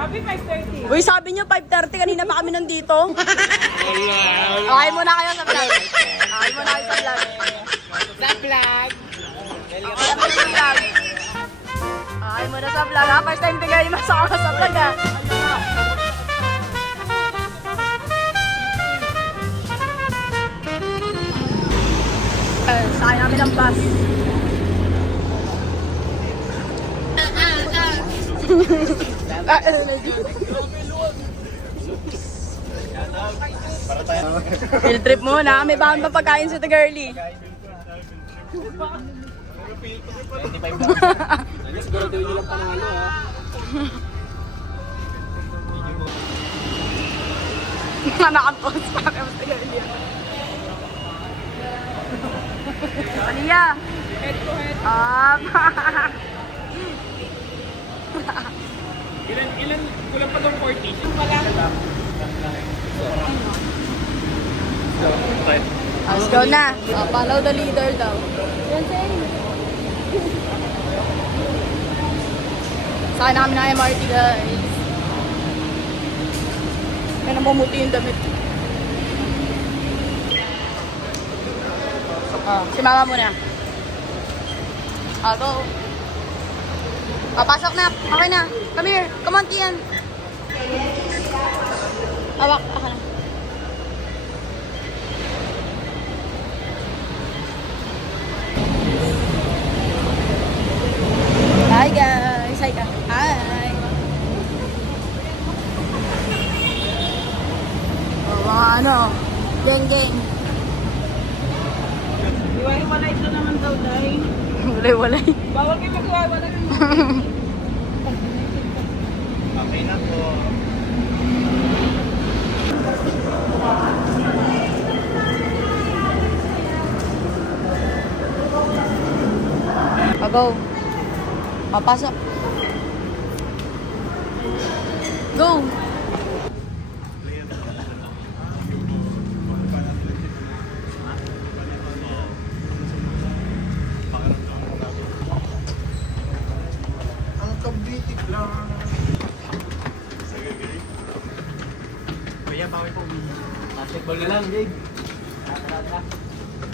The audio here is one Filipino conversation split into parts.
Sabi 5:30. Uy, sabi niyo 5:30, kanina pa kami nandito. Okay muna kayo sa vlog. Okay muna kayo sa vlog. Sa vlog. Okay muna sa vlog. Okay muna sa vlog ha. First time tingnan yung masama sa vlog ha. Sakay namin ng bus. Field trip muna. May baon pa pagkain sa Girly. Nakapost pa kami sa Girly. Aliyah. Head to head. Ilan, kulang pa ng 40. Let's go na. Follow the leader daw. Sakay na kami ng MRT guys. Kaya namumuti yung damit. Si mama muna. Go. Pasok na. Okay na. Come here. Come on, Tian. Hawak. Ako na. Hi guys. Hi ka. Hi. Mga ano. Gang. Iwalay ito naman daw, Day. Walay. Bawal kayo mag-iwalay. Okay na po. Go. Papasok. Go. Ang kabitik lang. Kuya, bawal po. Basketball na lang, Jade. Tara.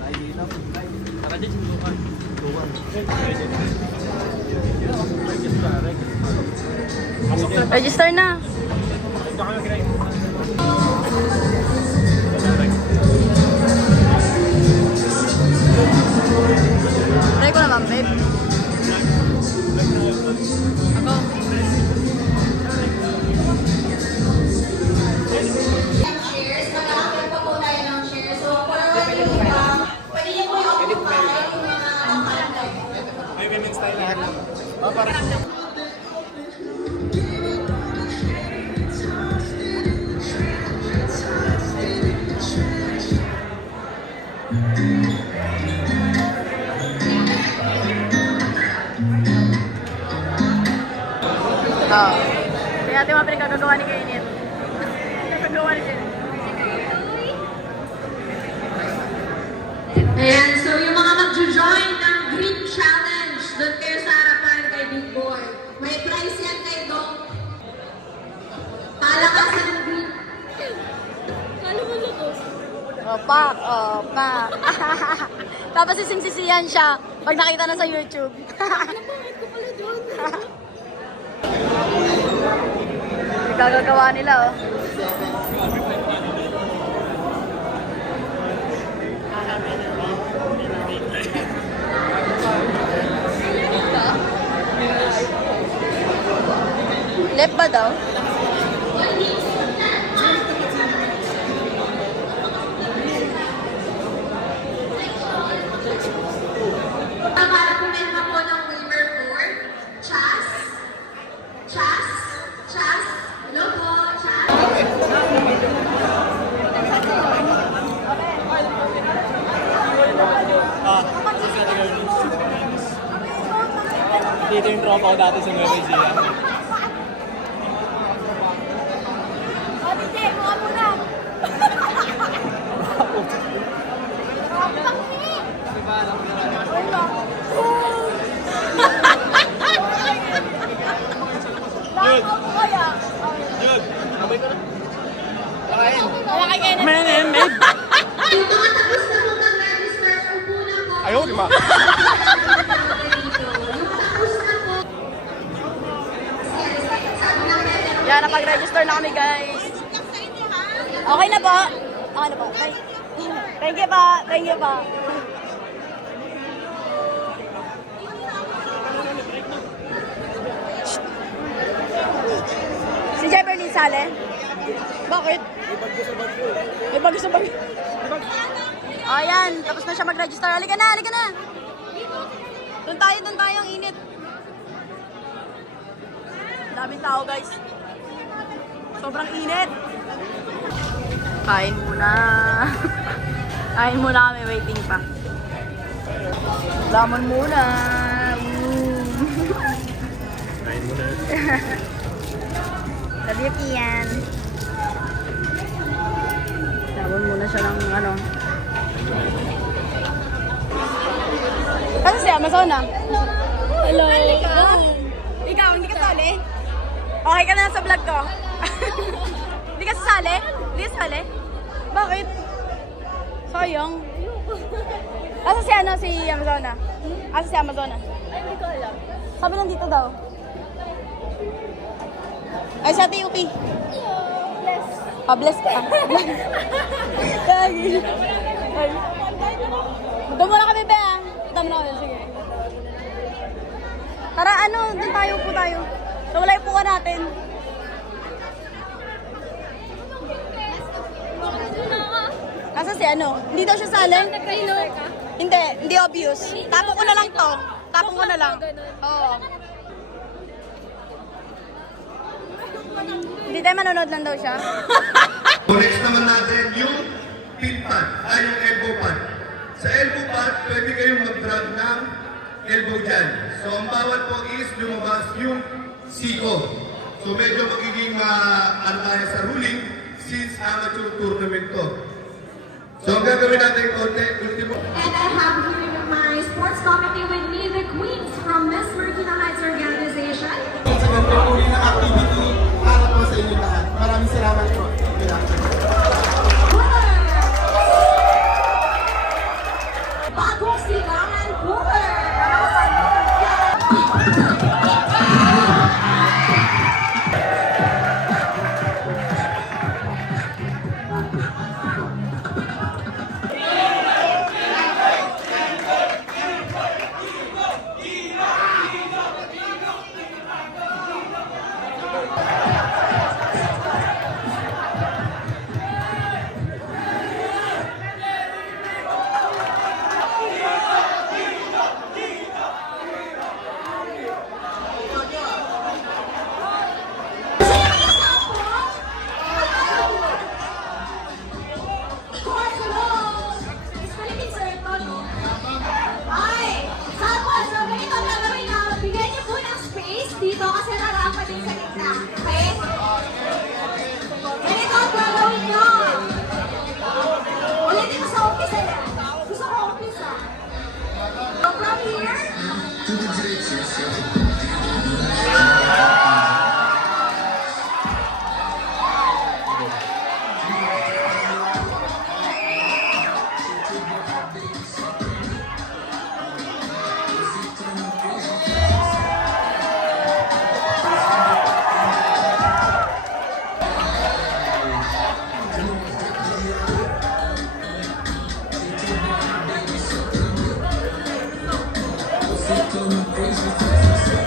Tayo dito. Tara dyan, sundukan. Register na. Try ko naman, babe. Ako. Shares, mag-aakit pa po tayo ng shares. So, pwede niyo po i-occupy yung mga kalagay. May women's style lahat lang. Parang Tingnan natin mga pinagkagagawa ni Kainit. Pinagkagawa ni Kainit. Ayan, so yung mga mag-join ng Green Challenge, doon kayo sa harapan kay Big Boy. May prize yan kay Dong. Palakasan ng Green. Pak. Tapos sisiyan siya pag nakita na sa YouTube. Gagagawa nila, oh. Left ba daw? Para kumenta po ng waiver for Chas. Hello po, Chas. Dito yung tropa ko dati sa Nueva Ecija. Kaya napag-register na kami, guys. Okay na po. Okay na po. Thank you po. Thank you po. Si Jefferly Sale? Bakit? May bagyo sa bagyo. Oh, ayan. Tapos na siya mag-register. Halika na, halika na. Doon tayo. Ang init. Daming tao, guys. Sobrang init. Kain muna. Kain muna kami. Waiting pa. Lamon muna. Kain mo na. Sabi yung iyan. Lamon muna siya ng ano. Kasi si Amazon na. Hello. Ikaw, hindi ka sali? Okay ka na sa vlog ko. Hindi ka sasali? Hindi ka sasali? Bakit? Sayang. Asa si ano, si Amazona? Asa si Amazona? Ay, hindi ko alam. Sabi nandito daw. Ay, sa TUP. Bless. Bless ka. Kagi. Ay. Doon muna kami, Bea. Doon muna kami, sige. Tara, ano, doon tayo po tayo. Nawala yung puka natin. Asa si ano? Hindi daw siya sali? Hindi obvious. Tapon ko na lang to. Tapon ko na lang. Oo. Hindi tayo manonood lang daw siya. Next naman natin yung pin pad, yung elbow pad. Sa elbow pad, pwede kayong mag-drag ng elbow dyan. So ang bawat po is lumabas yung siko. So medyo magiging tayo sa ruling since amateur tournament to. So ang gagawin natin konti, ultimo. And I have here my sports committee with me, the queens from Miss Marikina Heights Organization. Sa ganitong uri ng activity, para po sa inyo lahat. Maraming salamat po. Bagong silangan puller! Dito kasi narapat din sa gitna. Okay? Ganito ang gagawin nyo. Ulitin mo sa office eh. Gusto ko office ah. So from here. Crazy.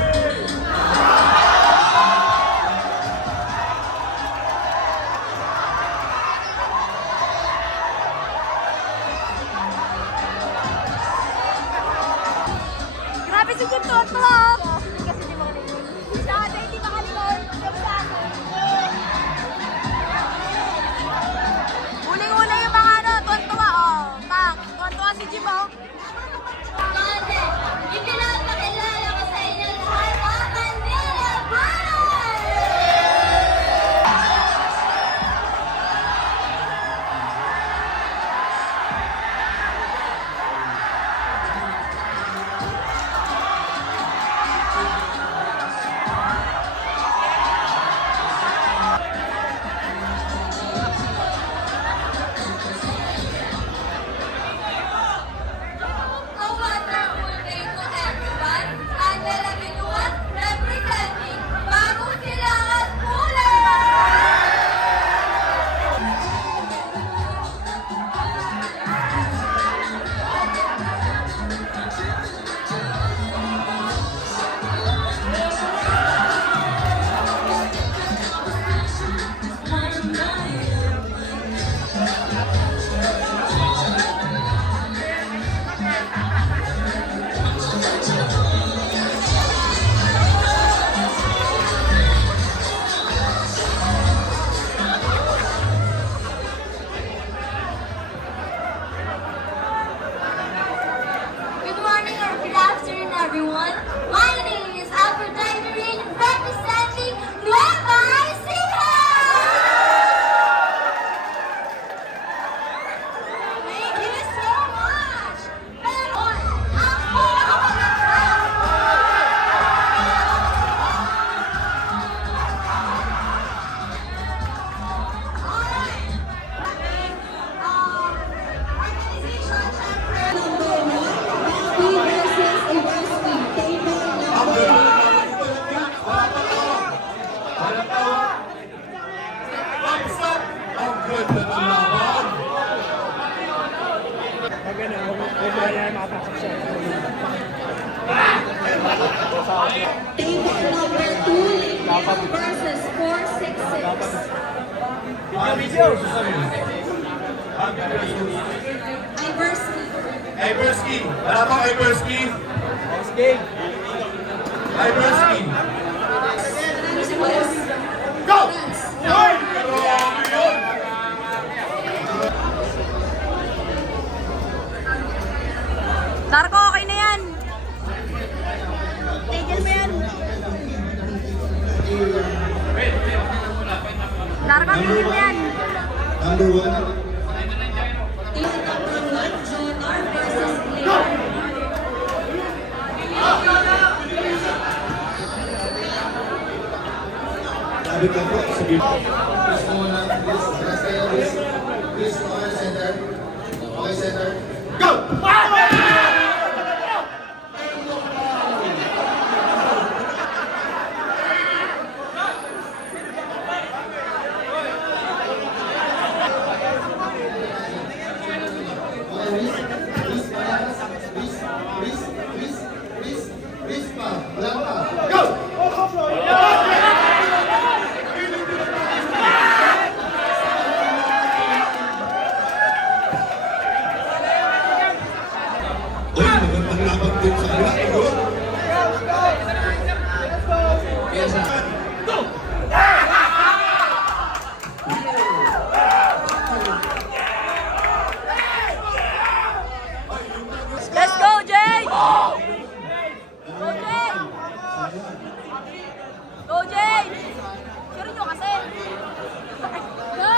Table number 2, Lincoln versus 466. Iverski. Iverski. Wala pang Iverski. Game. Iverski. Go! Darko, okay na yan. Tigil mo yan. Darko, tigil mo yan. Number 1. Table number 1, Jonar versus Leon. Sabi ko po, sige. Please muna, please. Rest kayo, please. Please, okay, center. Okay, center. Go! Please pa. Wala pa. Go! Uy, magandang laban din sa kanila. Let's go, Jay! Go, Jay! Go, Jay! Sure nyo kasi. Go!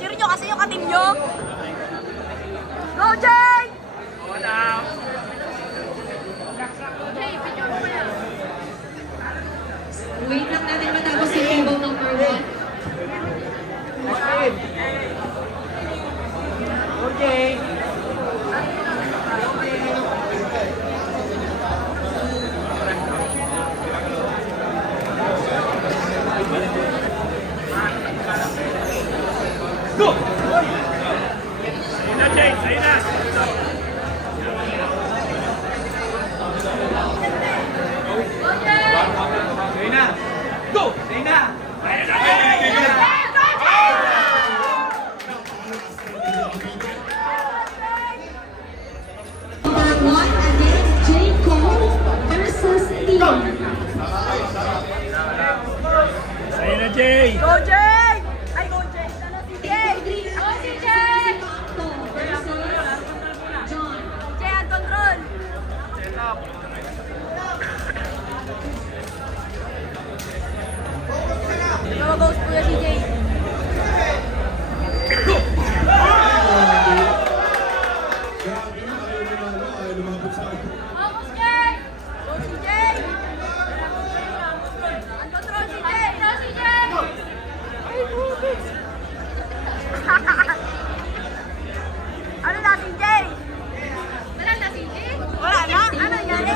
Sure nyo kasi yung katim nyo. Go, Jay! Wait lang natin matapos yung table number 1. Okay. Dana! Go! Dana! Number 1 against J. Cole versus Leon. Go, Jay! Ay, go, Jay! Sana si Jay! Go, si Jay! Anto versus John. Jay, ang control! Go, Kuya si Jay! Grabe na, ayaw manalo, ayaw lumabot sa akin. Focus, Jay! Go, si Jay! Ang control si Jay! Go, si Jay! Ano na si Jay? Wala na si Jay? Wala na? Ano nangyari?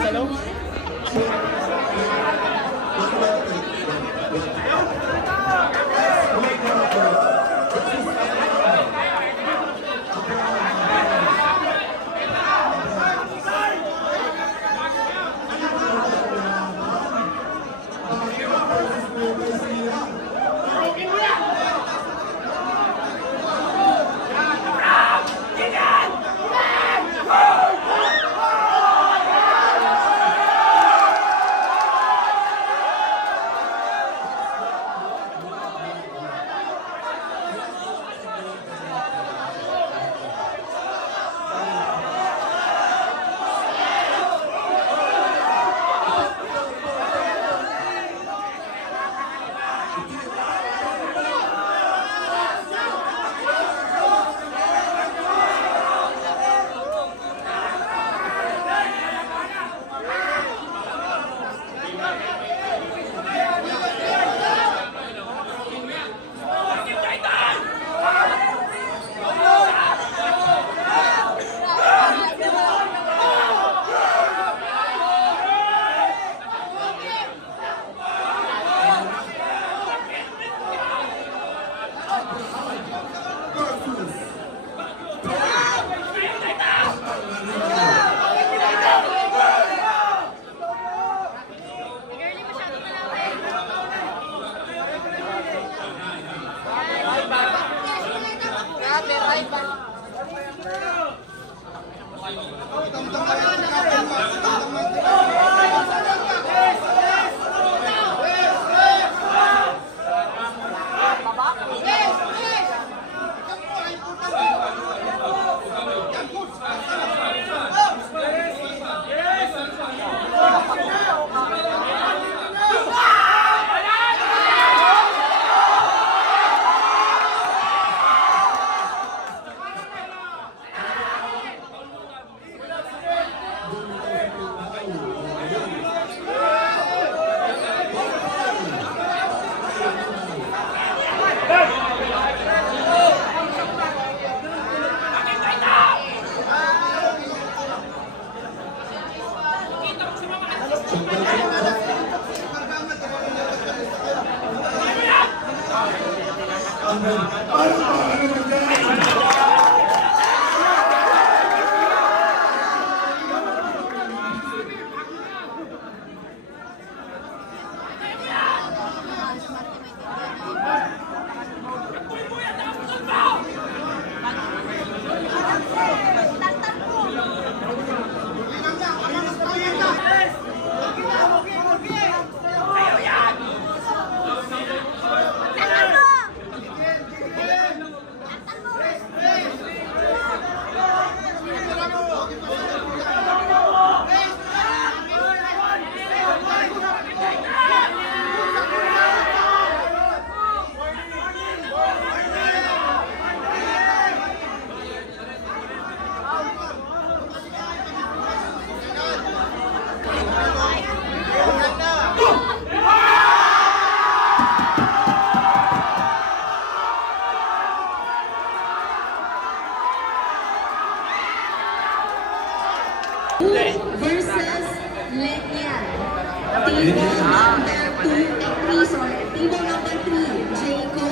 Table number 3, Jaco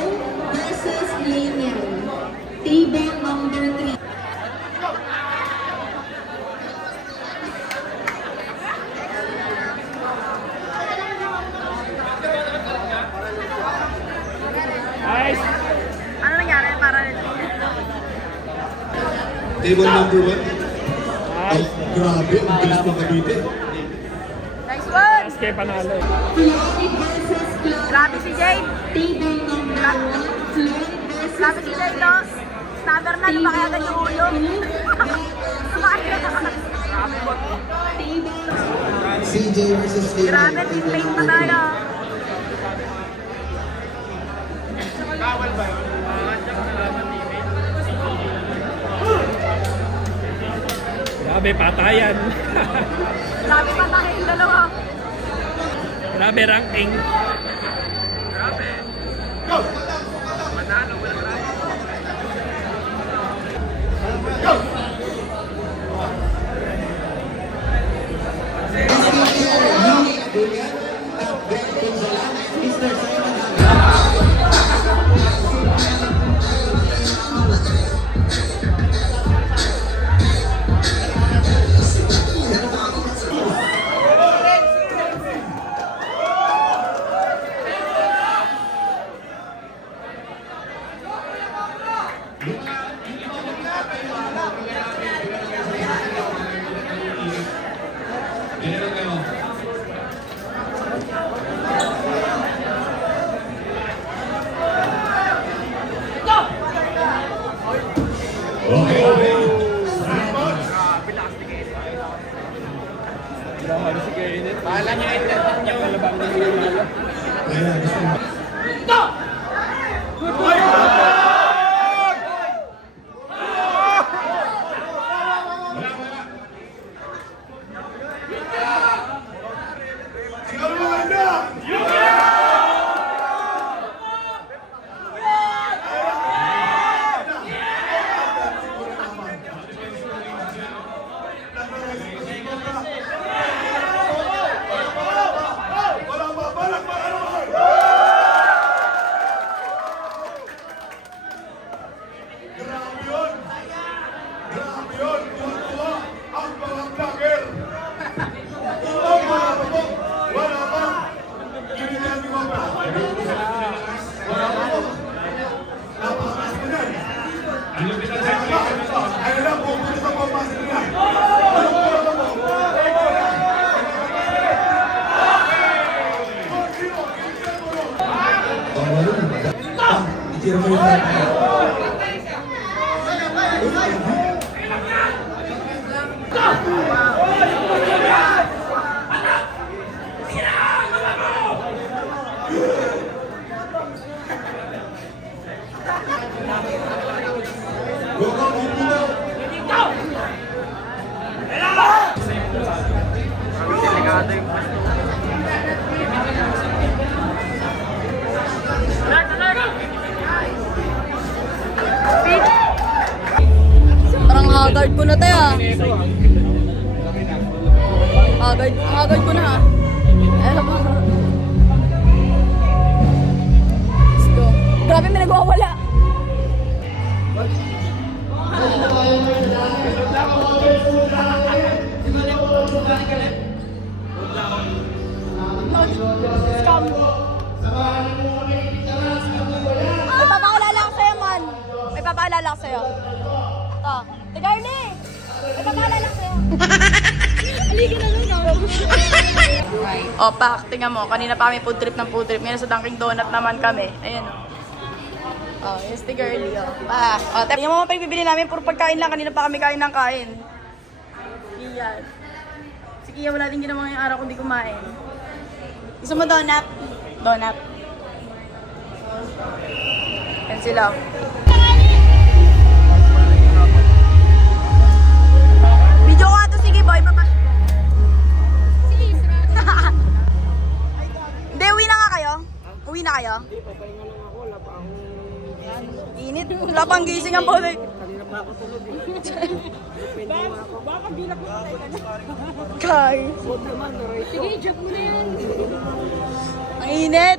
versus Lian. Table number 3. Ano nangyari? Para Table number 1. Ay, grabe, ang bilis ng Cavite. nice one! Kaya panalo. Floyd versus Clark. Grabe si Jade. Table number 1, Floyd versus Grabe si Jade, no? Snapper na, lumaki agad yung ulo. CJ versus David. Grabe, teammate pa tayo. Grabe, patayan. Grabe pa tayo yung dalawa. Grabe, ranking. Bahala niyo, internet niyo. Parang haggard ko na tayo ah. Haggard ko na ah. Let's go. Grabe, may nagwawala. Scam. May papaalala ko sa'yo, man. May papaalala ko sa'yo. Ito. Tigarni! May papaalala ko sa'yo. Halika na nun, oh. O, Pak, tingnan mo. Kanina pa kami food trip ng food trip. Ngayon sa Dunkin' Donut naman kami. Ayan, oh. Oh, yung sticker early, oh. Pak. O, tingnan mo mga pagbibili namin. Puro pagkain lang. Kanina pa kami kain ng kain. Iyan. Si Kia, wala din ginawa ngayong araw kundi kumain. Gusto mo donut? Donut. Yan sila. Video ko nga to, sige boy, papas. Sige, hindi, uwi na nga kayo? Uwi na kayo? Hindi, papahinga lang ako. Wala pa akong... Init, wala pang gising ang boy. Kanina pa ako tulog eh. Kay. Sige, joke mo na yan. Ang init.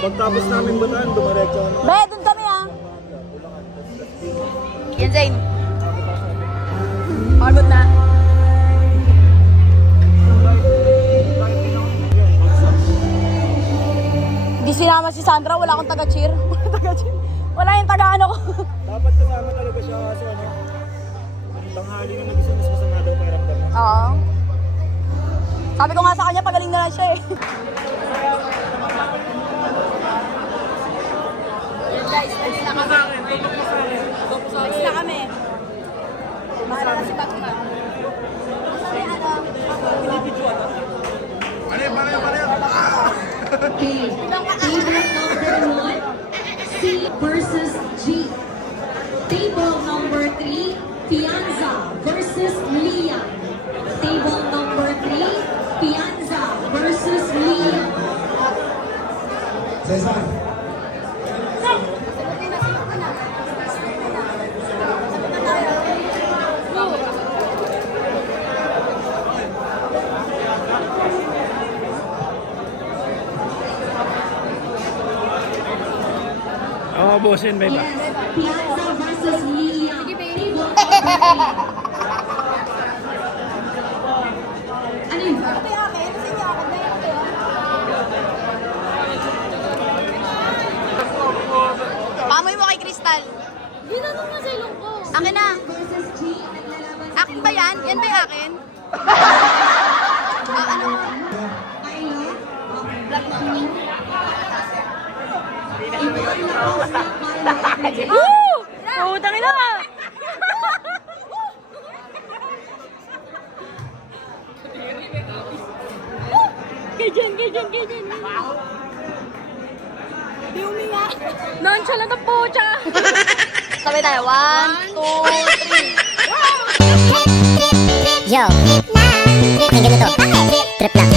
Pagtapos namin bataan, dumaretso ako. Be, dun kami ah. Yan, Zane. Pagod na. Hindi sinama si Sandra, wala akong taga-cheer. Wala yung taga-ano ko. Dapat kasama talaga siya kasi ano, tanghali na nag-isa mas masama daw pakiramdam niya. Oo. Sabi ko nga sa kanya, pagaling na lang siya eh. Guys, alis na kami. Alis na kami. Bahala na si Batman. Sabi ano? Okay, table number 1, C versus G. Table number 3, Pianza versus Liam. Table number 3, Pianza versus Liam. Cesar. Oo, bosin, may ba? Yes, Pianza versus Liam. Table number 3. Ano yun? Ate, ate. Sa inyo ako. Dahil ate. Pamoy mo kay Crystal. Ginanong nga sa ilong ko. Akin na. Versus G, naglalaban sa Akin ba yan? Yan ba yung akin? Ano? Ayla. Ito ay na-post na Ayla. Woo! Putang ina! Ganyan. Di umiya. Nonchalant ang pucha. Sabay tayo. 1, 2, 3. Yo, pakinggan mo to. Trip lang.